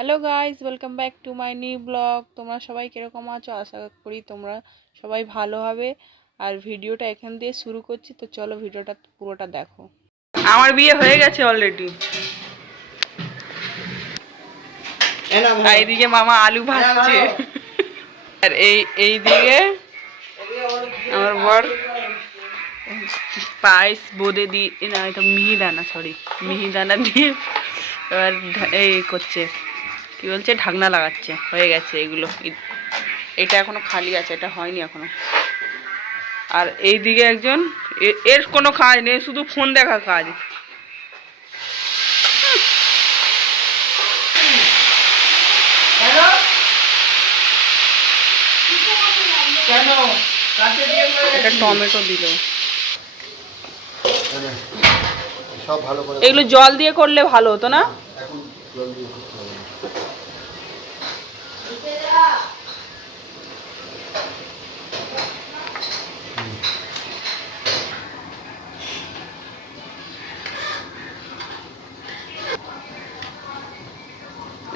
Hello guys, welcome back to my new blog. তোমরা সবাই কীরকম আছো? আশা করি তোমরা সবাই ভালো হবে। আর ভিডিওটা এখান দিয়ে শুরু করছি, তো চলো ভিডিওটা পুরোটা দেখো। আমার বিয়ে হয়ে গেছে অলরেডি। এইদিকে মামা আলু ভাজছে, আর এইদিকে আমার বর পায়েস বোঁদে দিয়ে, না এটা মিহিদানা, মিহিদানা দিয়ে এবার এই করছে, কি বলছে, ঢাকনা লাগাচ্ছে। হয়ে গেছে এগুলো, এটা এখনো খালি আছে, এটা হয়নি এখনো। আর এইদিকে একজন, এর কোনো কাজ নেই, শুধু ফোন দেখা কাজ। এটা টমেটো দিল। সব ভালো করে এগুলো জল দিয়ে করলে ভালো হতো না? এখন জল দিয়ে করতে হবে।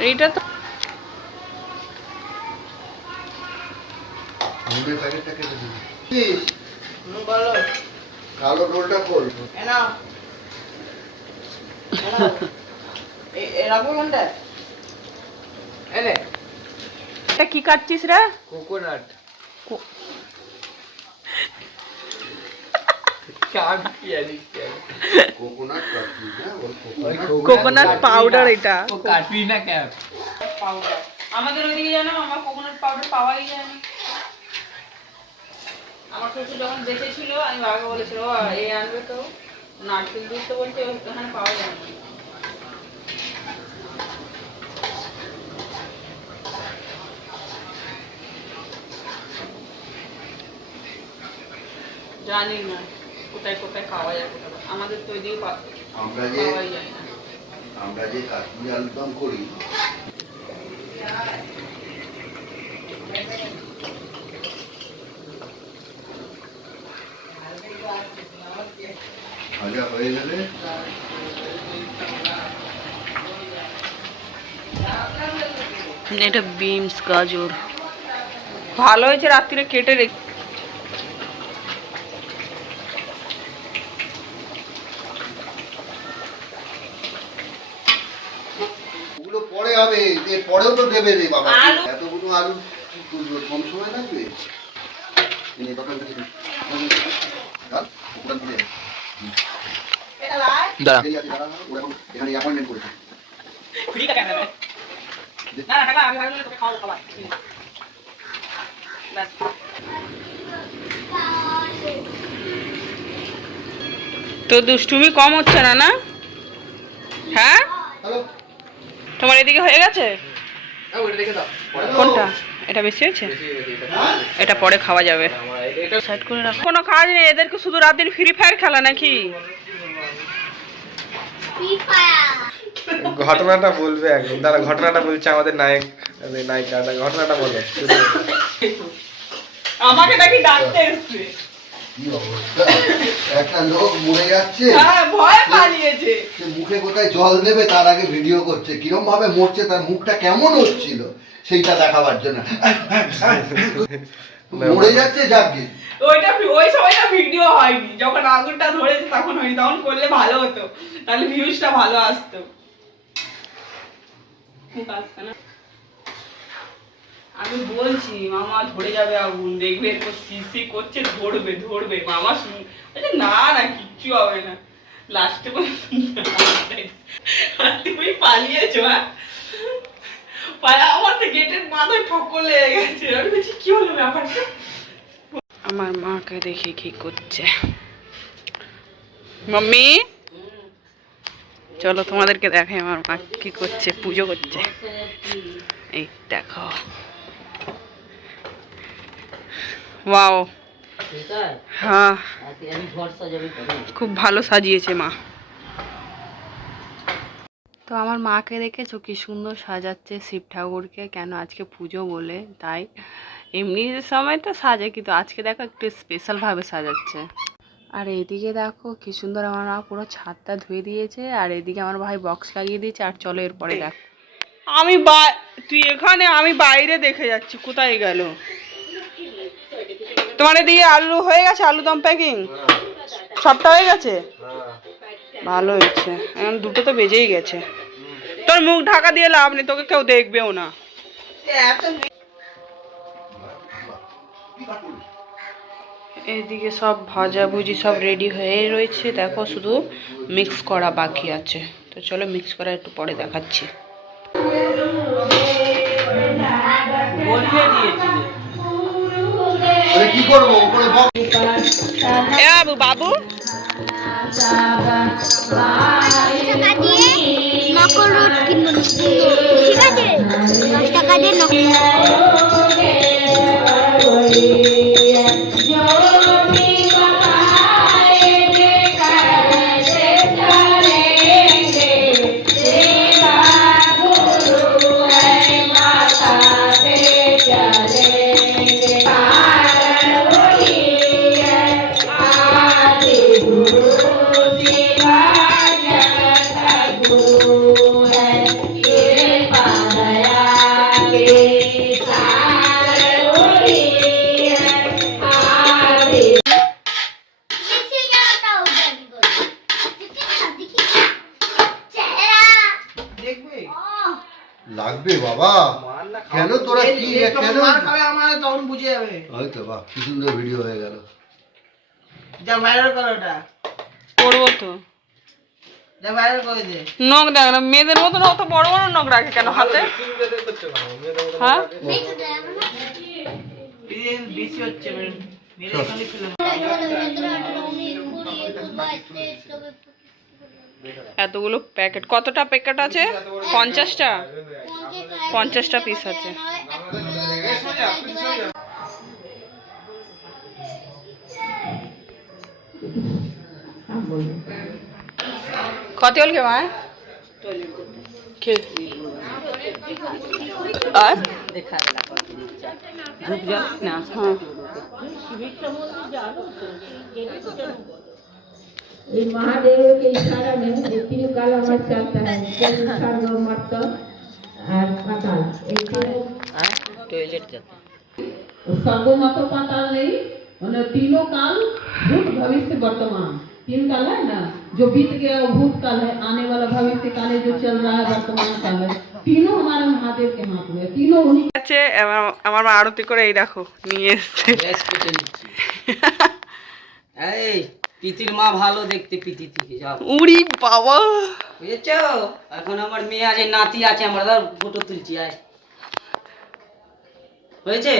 এইটা তো নুনের প্যাকেটটা কেটে দিবি। বলো কালো রোলটা কর না এটা কি কাটছিস রে? কোকোনাট। কোকোনাট পাউডার, এটা কাটবি না ক্যাপ পাউডার। আমাদের ওইদিকে জানো আমার কোকোনাট পাউডার পাওয়াই যায় না। আমার শ্বশুর যখন দেশে ছিল, আমি আগে বলেছিল এই আনবে, তো নারকেল দুধ তো বলছে ওখানে পাওয়া যায় না। জানি না কোথায় কোথায় পাওয়া যায়, কোথায় আমাদের তো ওইদিকে পাওয়াই যায় না। আমরা যে কাশ্মীরি আলুদম করি, ভাজা হয়ে গেলে এটা বিনস, গাজর ভালো হয়েছে, রাত্রিরে কেটে রেখে। ওগুলো পরে হবে, পরেও তো দেবে রে বাবা। এতগুলো আলু তুলবো, কম সময় লাগবে। তো দুষ্টুমি কম হচ্ছে না, না? হ্যাঁ, তোমার এদিকে হয়ে গেছে কোনটা? এটা বেশি হয়েছে, এটা পরে খাওয়া যাবে। সাইড করে রাখো, কোনো কাজ নেই এদেরকে, শুধু রাতের ফ্রি ফায়ার খেলা নাকি? ঘটনাটা বলবে একদম, দাঁড়া ঘটনাটা বলছে আমাদের নায়ক, নায়িকা, ঘটনাটা বলো। আমাকে নাকি ডাকতে এসছে। কি অবস্থা, একটা লোক মরে যাচ্ছে, ভয় পালিয়েছে, সে মুখে কোথায় জল দেবে তার আগে ভিডিও করছে, কিরম ভাবে মরছে, তার মুখটা কেমন হচ্ছিল সেইটা দেখাবার জন্য। মরে যাচ্ছে, যাবি ওইটা ওই সময়টা ভিডিও হয়নি, যখন আগুনটা ধরেছে তখন হয়নি, তখন করলে ভালো হতো, তাহলে ভিউজটা ভালো আসতো। আমি বলছি মামা ধরে যাবে আগুন, দেখবে এরপর সিসি করছে, ধরবে ধরবে। মামা না না কিচ্ছু হবে না, লাস্টে তুমি পালিয়েছো। হ্যাঁ, আমার তো গেটের মাথায় ঠক্কর লেগে গেছে। আমি বলছি কি হলো ব্যাপারটা। আমার মাকে দেখে কি করছে। মাম্মি চলো তোমাদেরকে দেখাই আমার মা কি করছে, পুজো করছে। এই দেখো, ওয়াও, হ্যাঁ খুব ভালো সাজিয়েছে মা। তো আমার মাকে দেখেছো কি সুন্দর সাজাচ্ছে শিব ঠাকুরকে, কেন আজকে পুজো বলে তাই। এমনি সময় তো সাজে, কিন্তু আজকে দেখো একটু স্পেশালভাবে সাজাচ্ছে। আর এইদিকে দেখো কি সুন্দর আমার মা পুরো ছাদটা ধুয়ে দিয়েছে, আর এদিকে আমার ভাই বক্স লাগিয়ে দিয়েছে। আর চলো এরপরে দেখ, তুই এখানে, আমি বাইরে দেখে যাচ্ছি কোথায় গেল। তোমার এদিকে আলু হয়ে গেছে, আলু দম প্যাকিং সবটা হয়ে গেছে, ভালো হয়েছে। এখন 2টো তো বেজেই গেছে। তোর মুখ ঢাকা দিয়ে লাভ নেই, তোকে কেউ দেখবেও না। এইদিকে সব ভাজাভুজি সব রেডি হয়ে রয়েছে, দেখো শুধু মিক্স করা বাকি আছে। তো চলো মিক্স করা একটু পরে দেখাচ্ছি। কি করবো উপরে এ বাবু বাবু টাকা দিয়ে নকল রোড কিনবো, ঠিক আছে? 10 টাকা দিয়ে নকল। লাগবে বাবা, কেন তোরা কি কেন তখন বুঝে যাবে। হয়তো বাহ, কি সুন্দর ভিডিও হয়ে গেল। যা ভাইরাল করো ওটা, করবো তো। যা ভাইরাল করে দে। নখ দেখ না, মেয়েদের মতন অত বড় বড় নখ রাখে কেন হাতে? হ্যাঁ বেশি হচ্ছে মেরে এখানে ফেলে। এতগুলো প্যাকেট, কতটা প্যাকেট আছে? 50টা, 50টা পিস আছে। কত হল কে ভাই? কে আর দেখা না। হ্যাঁ ये महादेव के इशारा में ये तीन काला मत चलता है, तीन मत और पाताल, ये टॉयलेट जाते सर्गो मत पाताल नहीं, उन्हें तीनों काल भूत भविष्य वर्तमान, 3 काल है ना, जो बीत गया वो भूत काल है, आने वाला भविष्य काल है, जो चल रहा है वर्तमान काल है, तीनों हमारे महादेव के हाथ में, तीनों उन्हीं আছে। আমার মা আরতি করে এই দেখো নিয়ে এসছে। এই পিতির মা ভালো দেখতে, পিতি থেকে যাও। উড়ি বাবা, বুঝেছো? এখন আমার মেয়ে আছে, নাতি আছে, আমরা ধর ফটো তুলছি। আয় হয়েছে?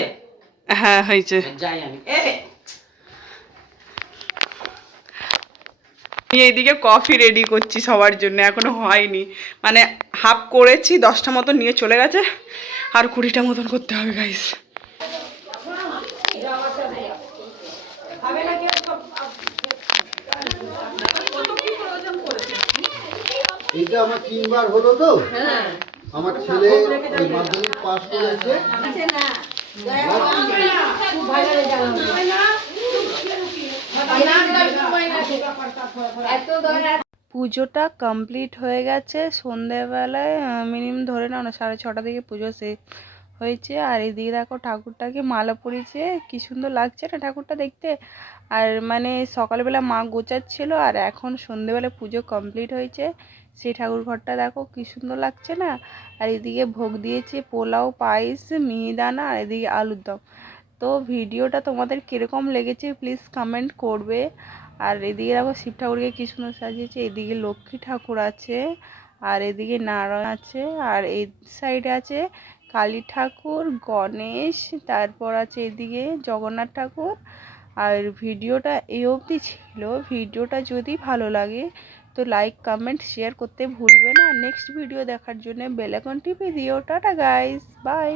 হ্যাঁ হয়েছে। যাই আমি এইদিকে কফি রেডি করছি সবার জন্য, এখনো হয়নি, মানে হাফ করেছি, 10টা মতন নিয়ে চলে গেছে, আর 20টা মতন করতে হবে গাইস। এটা আমার 3বার হলো তো। আমার ছেলে ওই মাধ্যমিক পাস করেছে। পুজোটা কমপ্লিট হয়ে গেছে সন্ধ্যেবেলায়, মিনিমাম ধরে নাও না 6:30 দিকে পুজো শেষ হয়েছে। আর এদিকে দেখো ঠাকুরটাকে মালা পরিয়েছে, কি সুন্দর লাগছে না ঠাকুরটা দেখতে। আর মানে সকালবেলা মা গোছাচ্ছিল, আর এখন সন্ধ্যেবেলা পুজো কমপ্লিট হয়েছে, সেই ঠাকুর ঘরটা দেখো কি সুন্দর লাগছে না। আর এদিকে ভোগ দিয়েছে পোলাও, পায়েস, মিহিদানা, আর এদিকে আলুর দম। তো ভিডিওটা তোমাদের কীরকম লেগেছে প্লিজ কমেন্ট করবে। আর এদিকে দেখো শিব ঠাকুরকে কী সুন্দর সাজিয়েছে, এদিকে লক্ষ্মী ঠাকুর আছে, আর এদিকে নারায়ণ আছে, আর এই সাইডে আছে কালী ঠাকুর, গণেশ, তারপর আছে এদিকে জগন্নাথ ঠাকুর। আর ভিডিওটা এই অবধি ছিল। ভিডিওটা যদি ভালো লাগে তো লাইক কমেন্ট শেয়ার করতে ভুলবে না। নেক্সট ভিডিও দেখার জন্য বেল আইকন টিপে দিও। Tata guys, by.